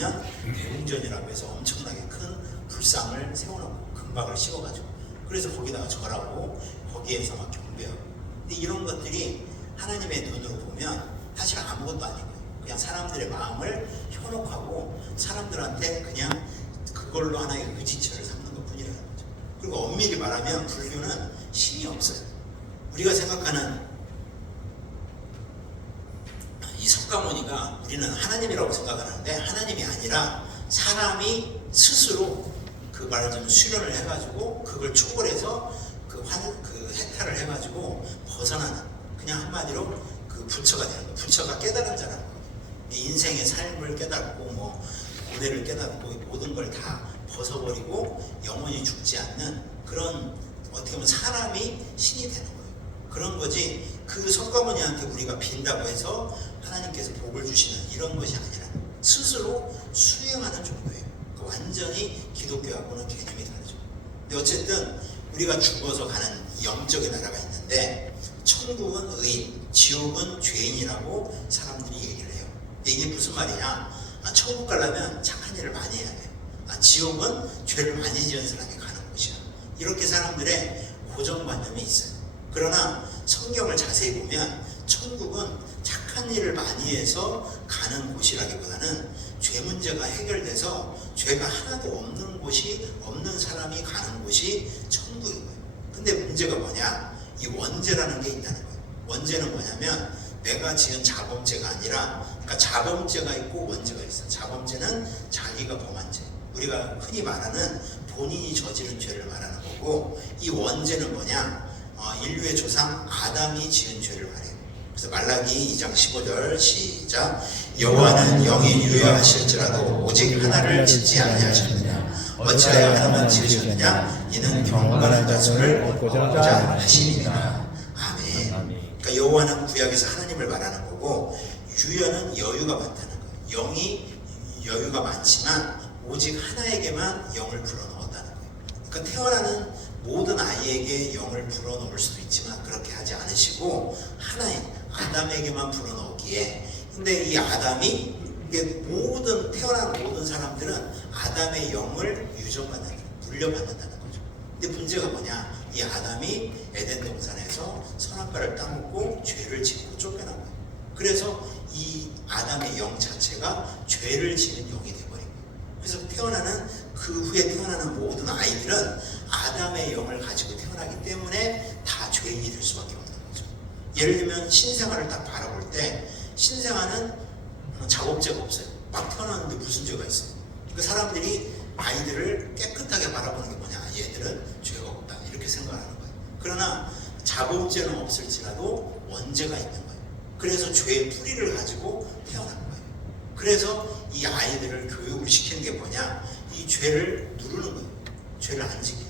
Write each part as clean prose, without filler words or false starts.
가면 대웅전이라고 해서 엄청나게 큰 불상을 세워놓고 금박을 씌워가지고 그래서 거기다가 절하고 거기에서 막 경배하고. 근데 이런 것들이 하나님의 눈으로 보면 사실 아무것도 아니고요. 그냥 사람들의 마음을 현혹하고 사람들한테 그냥 그걸로 하나의 의지처를 삼는 것 뿐이라는 거죠. 그리고 엄밀히 말하면 불교는 신이 없어요. 우리가 생각하는 이 석가모니가 우리는 하나님이라고 생각하는데 하나님이 아니라 사람이 스스로 그 말하자면 수련을 해가지고 그걸 초월해서 그 해탈을 해가지고 벗어나는, 그냥 한마디로 그 부처가 되는 거예요. 부처가 깨달은 자라는 거예요. 인생의 삶을 깨닫고 뭐 고뇌를 깨닫고 모든 걸 다 벗어버리고 영원히 죽지 않는 그런, 어떻게 보면 사람이 신이 되는 거예요. 그런 거지 그 석가모니한테 우리가 빈다고 해서 하나님께서 복을 주시는 이런 것이 아니라 스스로 수행하는 정도예요. 그 완전히 기독교하고는 개념이 다르죠. 근데 어쨌든 우리가 죽어서 가는 영적인 나라가 있는데 천국은 의인, 지옥은 죄인이라고 사람들이 얘기를 해요. 이게 무슨 말이냐? 천국 가려면 착한 일을 많이 해야 돼요. 지옥은 죄를 많이 지은 사람이 가는 곳이야. 이렇게 사람들의 고정관념이 있어요. 그러나 성경을 자세히 보면 천국은 착한 일을 많이 해서 가는 곳이라기보다는 죄 문제가 해결돼서 죄가 하나도 없는 곳이, 없는 사람이 가는 곳이 천국인 거예요. 근데 문제가 뭐냐? 이 원죄라는 게 있다는 거예요. 원죄는 뭐냐면 내가 지은 자범죄가 아니라, 그러니까 자범죄가 있고 원죄가 있어요. 자범죄는 자기가 범한 죄, 우리가 흔히 말하는 본인이 저지른 죄를 말하는 거고, 이 원죄는 뭐냐? 인류의 조상 아담이 지은 죄를 말해요. 그래서 말라기 2장 15절 시작. 여호와는 영이 유효하실지라도 오직 하나를 짓지 아니하셨느냐? 어찌하여 하나만 지으셨느냐? 이는 경건한 자손을 얻고자 하심이니라. 아멘. 그러니까 여호와는 구약에서 하나님을 말하는 거고, 유여는 여유가 많다는 거예요. 영이 여유가 많지만 오직 하나에게만 영을 불어넣었다는 거예요. 그러니까 태어나는 모든 아이에게 영을 불어넣을 수도 있지만 그렇게 하지 않으시고 하나인 아담에게만 불어넣었기에, 근데 이 아담이, 이게 모든 태어난 모든 사람들은 아담의 영을 유전받는, 물려받는다는 거죠. 근데 문제가 뭐냐? 이 아담이 에덴 동산에서 선악과를 따먹고 죄를 짓고 쫓겨난 거예요. 그래서 이 아담의 영 자체가 죄를 지는 영이 되버린 거예요. 그래서 태어나는, 그 후에 태어나는 모든 아이들은 아담의 영을 가지고 태어나기 때문에 다 죄인이 될 수밖에 없는 거죠. 예를 들면 신생아를 딱 바라볼 때 신생아는 자범죄가 없어요. 막 태어났는데 무슨 죄가 있어요. 그 사람들이 아이들을 깨끗하게 바라보는 게 뭐냐? 얘들은 죄가 없다, 이렇게 생각하는 거예요. 그러나 자범죄는 없을지라도 원죄가 있는 거예요. 그래서 죄의 뿌리를 가지고 태어난 거예요. 그래서 이 아이들을 교육을 시키는 게 뭐냐? 이 죄를 누르는 거예요. 죄를 안 지게.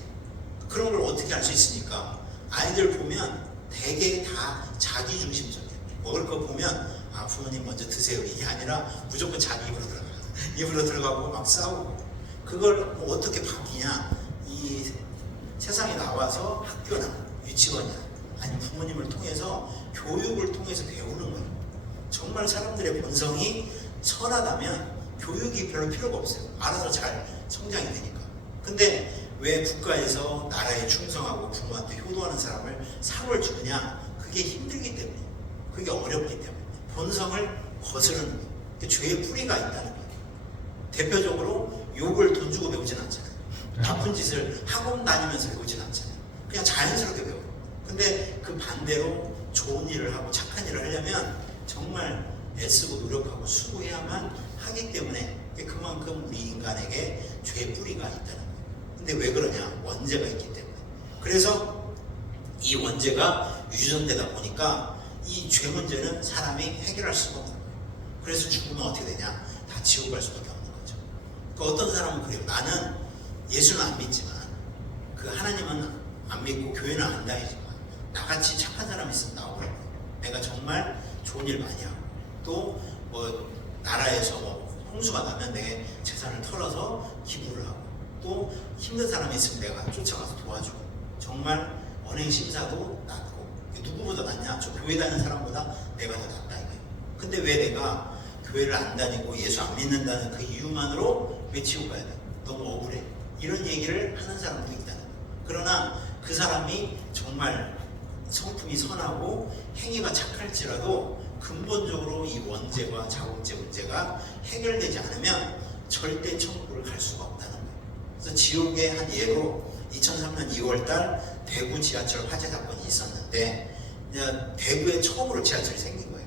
그런 걸 어떻게 알 수 있습니까? 아이들 보면 되게 다 자기 중심적이에요. 먹을 거 보면 부모님 먼저 드세요, 이게 아니라 무조건 자기 입으로 들어가고 막 싸우고. 그걸 어떻게 바뀌냐? 이 세상에 나와서 학교나 유치원이나 아니 부모님을 통해서, 교육을 통해서 배우는 거예요. 정말 사람들의 본성이 선하다면 교육이 별로 필요가 없어요. 알아서 잘 성장이 되니까. 근데 왜 국가에서 나라에 충성하고 부모한테 효도하는 사람을 상을 주느냐? 그게 힘들기 때문에, 그게 어렵기 때문에 본성을 거스르는 거예요. 죄의 뿌리가 있다는 거예요. 대표적으로 욕을 돈 주고 배우진 않잖아요. 나쁜 짓을 학원 다니면서 배우진 않잖아요. 그냥 자연스럽게 배워요. 근데 그 반대로 좋은 일을 하고 착한 일을 하려면 정말 애쓰고 노력하고 수고해야만 하기 때문에, 그만큼 우리 인간에게 죄의 뿌리가 있다는 거예요. 근데 왜 그러냐? 원죄가 있기 때문에. 그래서 이 원죄가 유전되다 보니까 이 죄 문제는 사람이 해결할 수가 없는 거예요. 그래서 죽으면 어떻게 되냐? 다 지옥 갈 수밖에 없는 거죠. 그러니까 어떤 사람은 그래요. 나는 예수는 안 믿지만, 그 하나님은 안 믿고 교회는 안 다니지만 나같이 착한 사람이 있으면 나오라고. 내가 정말 좋은 일 많이 하고, 또 뭐 나라에서 뭐 홍수가 나면 내 재산을 털어서 기부를 하고, 또 힘든 사람이 있으면 내가 쫓아가서 도와주고, 정말 언행 심사도 낫고. 누구보다 낫냐? 저 교회 다니는 사람보다 내가 더 낫다 이거예요. 근데 왜 내가 교회를 안 다니고 예수 안 믿는다는 그 이유만으로 왜 지옥 가야 돼? 너무 억울해. 이런 얘기를 하는 사람도 있다는 거예요. 그러나 그 사람이 정말 성품이 선하고 행위가 착할지라도 근본적으로 이 원죄와 자국죄 문제가 해결되지 않으면 절대 천국을 갈 수가 없다는 거예요. 그래서 지옥의 한 예로 2003년 2월달 대구 지하철 화재 사건이 있었는데 대구에 처음으로 지하철이 생긴 거예요.